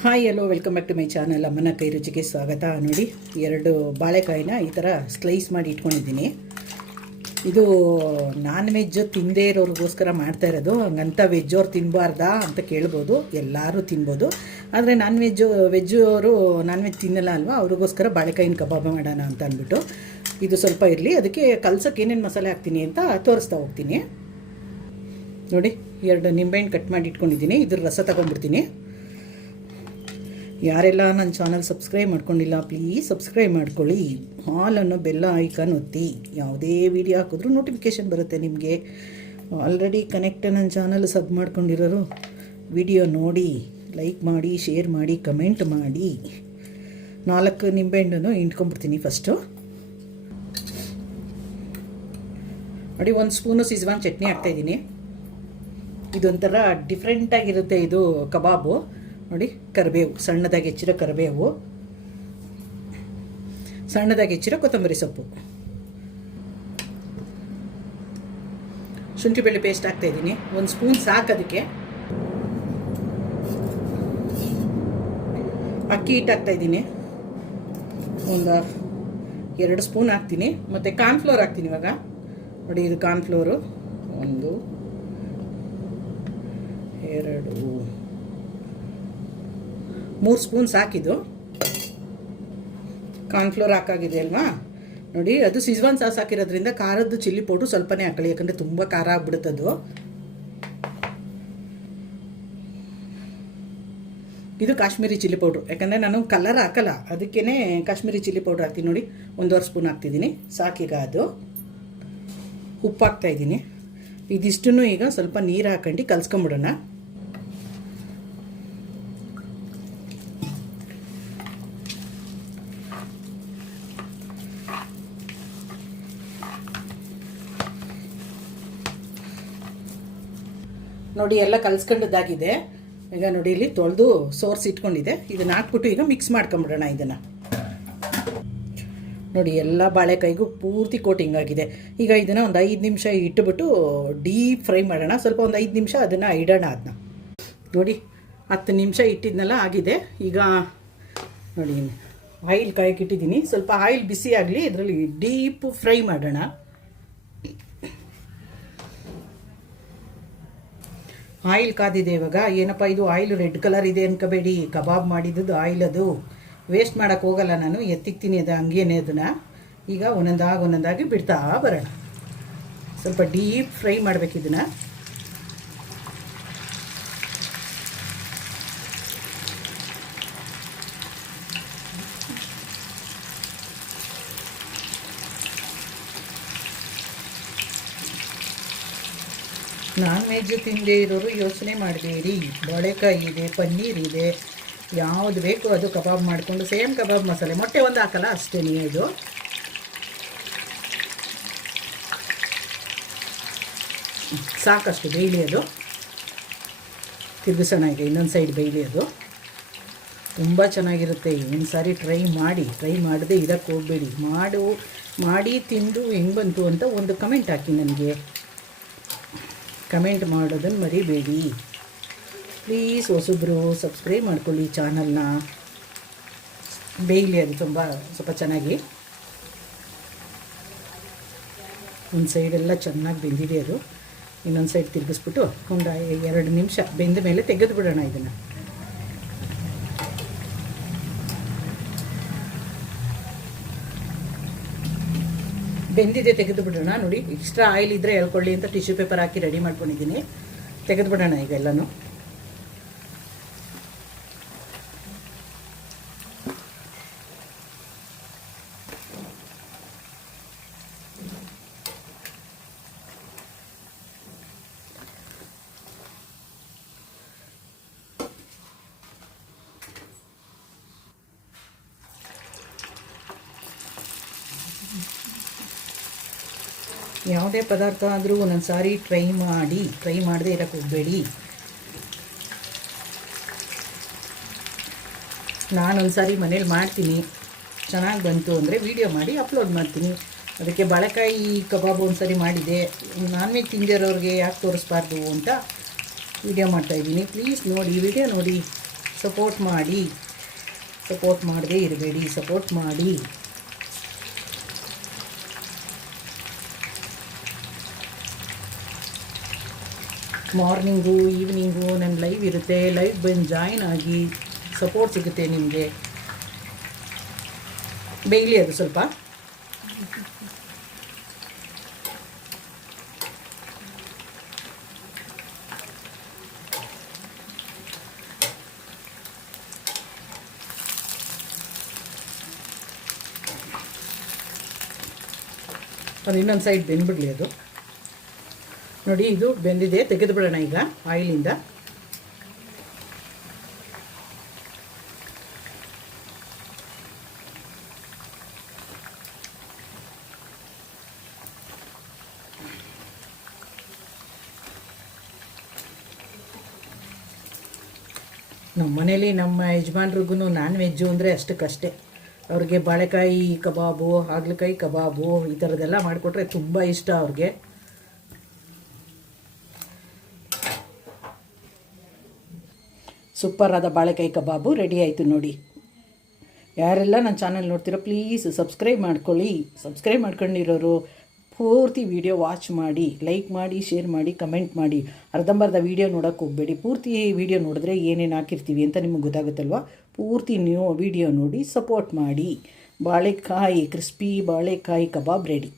Hi hello welcome back to my channel. ಅಮ್ಮನ ಕೈ ರುಚಿಗೆ ಸ್ವಾಗತ. ನೋಡಿ, 2 ಬಾಳೆಕಾಯಿನ ಈ ಥರ ಸ್ಲೈಸ್ ಮಾಡಿ ಇಟ್ಕೊಂಡಿದ್ದೀನಿ. ಇದು ನಾನ್ ವೆಜ್ ತಿಂದೇ ಇರೋರಿಗೋಸ್ಕರ ಮಾಡ್ತಾ ಇರೋದು. ಹಂಗಂತ ವೆಜ್ಜವ್ರು ತಿನ್ನಬಾರ್ದಾ ಅಂತ ಕೇಳ್ಬೋದು. ಎಲ್ಲರೂ ತಿನ್ಬೋದು, ಆದರೆ ವೆಜ್ಜವರು ನಾನ್ ವೆಜ್ ತಿನ್ನಲ್ಲ ಅಲ್ವಾ, ಅವ್ರಿಗೋಸ್ಕರ ಬಾಳೆಕಾಯಿನ ಕಬಾಬ್ ಮಾಡೋಣ ಅಂತ ಅಂದ್ಬಿಟ್ಟು ಇದು ಸ್ವಲ್ಪ ಇರಲಿ. ಅದಕ್ಕೆ ಕಲ್ಸೋಕ್ಕೆ ಏನೇನು ಮಸಾಲೆ ಹಾಕ್ತೀನಿ ಅಂತ ತೋರಿಸ್ತಾ ಹೋಗ್ತೀನಿ. ನೋಡಿ, 2 ನಿಂಬೆಹಣ್ಣು ಕಟ್ ಮಾಡಿ ಇಟ್ಕೊಂಡಿದ್ದೀನಿ. ಇದ್ರ ರಸ ತೊಗೊಂಡ್ಬಿಡ್ತೀನಿ. ಯಾರೆಲ್ಲ ನನ್ನ ಚಾನಲ್ ಸಬ್ಸ್ಕ್ರೈಬ್ ಮಾಡ್ಕೊಂಡಿಲ್ಲ ಪ್ಲೀಸ್ ಸಬ್ಸ್ಕ್ರೈಬ್ ಮಾಡ್ಕೊಳ್ಳಿ. ಹಾಲ್ ಅನ್ನೋ ಬೆಲ್ಲ ಐಕಾನ್ ಒತ್ತಿ, ಯಾವುದೇ ವಿಡಿಯೋ ಹಾಕಿದ್ರೂ ನೋಟಿಫಿಕೇಷನ್ ಬರುತ್ತೆ ನಿಮಗೆ. ಆಲ್ರೆಡಿ ನನ್ನ ಚಾನಲ್ ಸಬ್ ಮಾಡ್ಕೊಂಡಿರೋರು ವಿಡಿಯೋ ನೋಡಿ ಲೈಕ್ ಮಾಡಿ, ಶೇರ್ ಮಾಡಿ, ಕಮೆಂಟ್ ಮಾಡಿ. 4 ನಿಂಬೆಹಣ್ಣು ಹಿಂಡ್ಕೊಂಡ್ಬಿಡ್ತೀನಿ ಫಸ್ಟು. ನೋಡಿ, 1 ಸ್ಪೂನು ಸಿಜ್ವಾನ್ ಚಟ್ನಿ ಹಾಕ್ತಾಯಿದ್ದೀನಿ. ಇದೊಂಥರ ಡಿಫ್ರೆಂಟಾಗಿರುತ್ತೆ ಇದು ಕಬಾಬು. ನೋಡಿ, ಕರಿಬೇವು, ಸಣ್ಣದಾಗಿ ಹೆಚ್ಚಿರೋ ಕರಿಬೇವು, ಸಣ್ಣದಾಗಿ ಹೆಚ್ಚಿರೋ ಕೊತ್ತಂಬರಿ ಸೊಪ್ಪು, ಶುಂಠಿ ಬೆಳ್ಳುಳ್ಳಿ ಪೇಸ್ಟ್ ಹಾಕ್ತಾಯಿದ್ದೀನಿ. 1 ಸ್ಪೂನ್ ಸಾಕು. ಅದಕ್ಕೆ ಅಕ್ಕಿ ಹಿಟ್ಟು ಹಾಕ್ತಾಯಿದ್ದೀನಿ. ಒಂದು 2 ಸ್ಪೂನ್ ಹಾಕ್ತೀನಿ. ಮತ್ತು ಕಾರ್ನ್ಫ್ಲೋರ್ ಹಾಕ್ತೀನಿ ಇವಾಗ. ನೋಡಿ, ಇದು ಕಾರ್ನ್ಫ್ಲೋರು 1 2 3 ಸ್ಪೂನ್ ಸಾಕಿದು. ಕಾರ್ನ್ಫ್ಲೋರ್ ಹಾಕಾಗಿದೆ ಅಲ್ವಾ. ನೋಡಿ, ಅದು ಸಿಜ್ವಾನ್ ಸಾಸ್ ಹಾಕಿರೋದ್ರಿಂದ ಖಾರದ್ದು ಚಿಲ್ಲಿ ಪೌಡ್ರು ಸ್ವಲ್ಪನೇ ಹಾಕೊಳ್ಳಿ, ಯಾಕಂದರೆ ತುಂಬ ಖಾರ ಆಗ್ಬಿಡುತ್ತದು. ಇದು ಕಾಶ್ಮೀರಿ ಚಿಲ್ಲಿ ಪೌಡ್ರು, ಯಾಕಂದರೆ ನಾನು ಕಲರ್ ಹಾಕಲ್ಲ, ಅದಕ್ಕೇ ಕಾಶ್ಮೀರಿ ಚಿಲ್ಲಿ ಪೌಡ್ರ್ ಹಾಕ್ತೀನಿ. ನೋಡಿ, 1.5 ಸ್ಪೂನ್ ಹಾಕ್ತಿದ್ದೀನಿ ಸಾಕೀಗ. ಅದು ಉಪ್ಪು ಹಾಕ್ತಾಯಿದ್ದೀನಿ. ಇದಿಷ್ಟನ್ನು ಈಗ ಸ್ವಲ್ಪ ನೀರು ಹಾಕೊಂಡು ಕಲ್ಸ್ಕೊಂಬಿಡೋಣ. ನೋಡಿ, ಎಲ್ಲ ಕಲಿಸ್ಕೊಂಡದ್ದಾಗಿದೆ. ಈಗ ನೋಡಿ, ಇಲ್ಲಿ ತೊಳೆದು ಸೋರ್ಸಿ ಇಟ್ಕೊಂಡಿದೆ. ಇದನ್ನು ಹಾಕ್ಬಿಟ್ಟು ಈಗ ಮಿಕ್ಸ್ ಮಾಡ್ಕೊಂಬಿಡೋಣ ಇದನ್ನು. ನೋಡಿ, ಎಲ್ಲ ಬಾಳೆಕಾಯಿಗೂ ಪೂರ್ತಿ ಕೋಟಿಂಗ್ ಆಗಿದೆ. ಈಗ ಇದನ್ನು ಒಂದು 5 ನಿಮಿಷ ಇಟ್ಟುಬಿಟ್ಟು ಡೀಪ್ ಫ್ರೈ ಮಾಡೋಣ. ಸ್ವಲ್ಪ ಒಂದು 5 ನಿಮಿಷ ಅದನ್ನು ಇಡೋಣ. ಅದನ್ನ ನೋಡಿ, 10 ನಿಮಿಷ ಇಟ್ಟಿದ್ನೆಲ್ಲ ಆಗಿದೆ. ಈಗ ನೋಡಿ, ಆಯಿಲ್ ಕಾಯಕ್ಕೆ ಇಟ್ಟಿದ್ದೀನಿ. ಸ್ವಲ್ಪ ಆಯಿಲ್ ಬಿಸಿ ಆಗಲಿ, ಇದರಲ್ಲಿ ಡೀಪ್ ಫ್ರೈ ಮಾಡೋಣ. ಆಯಿಲ್ ಕಾದಿದೆ ಇವಾಗ. ಏನಪ್ಪ ಇದು ಆಯಿಲ್ ರೆಡ್ ಕಲರ್ ಇದೆ ಅನ್ಕೋಬೇಡಿ, ಕಬಾಬ್ ಮಾಡಿದ್ದು ಆಯಿಲ್. ಅದು ವೇಸ್ಟ್ ಮಾಡೋಕ್ಕೆ ಹೋಗಲ್ಲ ನಾನು, ಎತ್ತಿಕ್ತೀನಿ ಅದು ಹಂಗೇನೆ. ಅದನ್ನು ಈಗ ಒಂದೊಂದಾಗಿ ಬಿಡ್ತಾ ಬರೋಣ. ಸ್ವಲ್ಪ ಡೀಪ್ ಫ್ರೈ ಮಾಡಬೇಕು ಇದನ್ನು. ನಾನ್ ವೆಜ್ ತಿಂದೇ ಇರೋರು ಯೋಚನೆ ಮಾಡಬೇಡಿ. ಬಾಳೆಕಾಯಿ ಇದೆ, ಪನ್ನೀರ್ ಇದೆ, ಯಾವುದು ಬೇಕು ಅದು ಕಬಾಬ್ ಮಾಡಿಕೊಂಡು ಸೇಮ್ ಕಬಾಬ್ ಮಸಾಲೆ. ಮೊಟ್ಟೆ ಒಂದು ಹಾಕಲ್ಲ ಅಷ್ಟೇ. ಇದು ಸಾಕಷ್ಟು ಬೇಯಲಿ. ಅದು ತಿರುಗಿಸೋಣ ಈಗ. ಇನ್ನೊಂದು ಸೈಡ್ ಬೇಯಲಿ. ಅದು ತುಂಬ ಚೆನ್ನಾಗಿರುತ್ತೆ. ಒಂದು ಸಾರಿ ಟ್ರೈ ಮಾಡದೆ ಇದಕ್ಕೆ ಹೋಗಬೇಡಿ. ಮಾಡಿ ತಿಂದು ಹೆಂಗೆ ಬಂತು ಅಂತ ಒಂದು ಕಮೆಂಟ್ ಹಾಕಿ ನನಗೆ. ಕಮೆಂಟ್ ಮಾಡೋದನ್ನು ಮರಿಬೇಡಿ ಪ್ಲೀಸ್. ಹೊಸಬ್ರು ಸಬ್ಸ್ಕ್ರೈಬ್ ಮಾಡ್ಕೊಳ್ಳಿ ಚಾನಲ್ನ. ಬೇಯಲಿ ಅದು ಸ್ವಲ್ಪ ಚೆನ್ನಾಗಿ. ಒಂದು ಸೈಡೆಲ್ಲ ಚೆನ್ನಾಗಿ ಬೆಂದಿದೆ ಅದು. ಇನ್ನೊಂದು ಸೈಡ್ ತಿರುಗಿಸ್ಬಿಟ್ಟು ಒಂದು 2 ನಿಮಿಷ ಬೆಂದ ಮೇಲೆ ತೆಗೆದು ಬಿಡೋಣ ಇದನ್ನು. ಬೆಂದಿದೆ, ತೆಗೆದು ಬಿಡೋಣ. ನೋಡಿ, ಎಕ್ಸ್ಟ್ರಾ ಆಯಿಲ್ ಇದ್ದರೆ ಹೇಳ್ಕೊಳ್ಳಿ ಅಂತ ಟಿಶ್ಯೂ ಪೇಪರ್ ಹಾಕಿ ರೆಡಿ ಮಾಡ್ಕೊಂಡಿದ್ದೀನಿ. ತೆಗೆದು ಬಿಡೋಣ ಈಗ ಎಲ್ಲನೂ. ಯಾವುದೇ ಪದಾರ್ಥ ಆದರೂ ಒಂದೊಂದು ಸಾರಿ ಟ್ರೈ ಮಾಡದೆ ಇರೋಕ್ಕೆ ಹೋಗಬೇಡಿ. ನಾನೊಂದು ಸಾರಿ ಮನೇಲಿ ಮಾಡ್ತೀನಿ, ಚೆನ್ನಾಗಿ ಬಂತು ಅಂದರೆ ವೀಡಿಯೋ ಮಾಡಿ ಅಪ್ಲೋಡ್ ಮಾಡ್ತೀನಿ. ಅದಕ್ಕೆ ಬಾಳೆಕಾಯಿ ಕಬಾಬ್ ಒಂದು ಸಾರಿ ಮಾಡಿದೆ. ನಾನ್ ವೆಜ್ ತಿಂದಿರೋರಿಗೆ ಯಾಕೆ ತೋರಿಸ್ಬಾರ್ದು ಅಂತ ವೀಡಿಯೋ ಮಾಡ್ತಾಯಿದ್ದೀನಿ. ಪ್ಲೀಸ್ ನೋಡಿ, ವಿಡಿಯೋ ನೋಡಿ. ಸಪೋರ್ಟ್ ಮಾಡಿ, ಸಪೋರ್ಟ್ ಮಾಡದೇ ಇರಬೇಡಿ, ಸಪೋರ್ಟ್ ಮಾಡಿ. ಮಾರ್ನಿಂಗು ಈವ್ನಿಂಗು ನನ್ನ ಲೈವ್ ಇರುತ್ತೆ, ಲೈವ್ ಬಂದು ಜಾಯಿನ್ ಆಗಿ, ಸಪೋರ್ಟ್ ಸಿಗುತ್ತೆ ನಿಮಗೆ. ಬೇಯಲಿ ಅದು ಸ್ವಲ್ಪ. ಅದು ಇನ್ನೊಂದು ಸೈಡ್ ಬೆಂದ್ಬಿಡಲಿ ಅದು. ನೋಡಿ ಇದು ಬೆಂದಿದೆ, ತೆಗೆದು ಬಿಡೋಣ ಈಗ ಆಯಿಲಿಂದ. ನಮ್ಮ ಮನೇಲಿ ನಮ್ಮ ಯಜಮಾನ್ರಿಗೂ ನಾನ್ ವೆಜ್ಜು ಅಂದರೆ ಅಷ್ಟಕ್ಕಷ್ಟೇ. ಅವ್ರಿಗೆ ಬಾಳೆಕಾಯಿ ಕಬಾಬು, ಹಾಗಲಕಾಯಿ ಕಬಾಬು ಈ ಥರದ್ದೆಲ್ಲ ಮಾಡಿಕೊಟ್ರೆ ತುಂಬ ಇಷ್ಟ ಅವ್ರಿಗೆ. ಸೂಪರಾದ ಬಾಳೆಕಾಯಿ ಕಬಾಬು ರೆಡಿ ಆಯಿತು ನೋಡಿ. ಯಾರೆಲ್ಲ ನನ್ನ ಚಾನಲ್ ನೋಡ್ತೀರೋ ಪ್ಲೀಸ್ ಸಬ್ಸ್ಕ್ರೈಬ್ ಮಾಡ್ಕೊಳ್ಳಿ. ಸಬ್ಸ್ಕ್ರೈಬ್ ಮಾಡ್ಕೊಂಡಿರೋರು ಪೂರ್ತಿ ವಿಡಿಯೋ ವಾಚ್ ಮಾಡಿ, ಲೈಕ್ ಮಾಡಿ, ಶೇರ್ ಮಾಡಿ, ಕಮೆಂಟ್ ಮಾಡಿ. ಅರ್ಧಂಬರ್ಧ ವೀಡಿಯೋ ನೋಡೋಕ್ಕೆ ಹೋಗಬೇಡಿ. ಪೂರ್ತಿ ವಿಡಿಯೋ ನೋಡಿದ್ರೆ ಏನೇನು ಹಾಕಿರ್ತೀವಿ ಅಂತ ನಿಮಗೆ ಗೊತ್ತಾಗುತ್ತಲ್ವ. ಪೂರ್ತಿ ನೀವು ವಿಡಿಯೋ ನೋಡಿ ಸಪೋರ್ಟ್ ಮಾಡಿ. ಬಾಳೆಕಾಯಿ ಕ್ರಿಸ್ಪಿ ಬಾಳೆಕಾಯಿ ಕಬಾಬ್ ರೆಡಿ.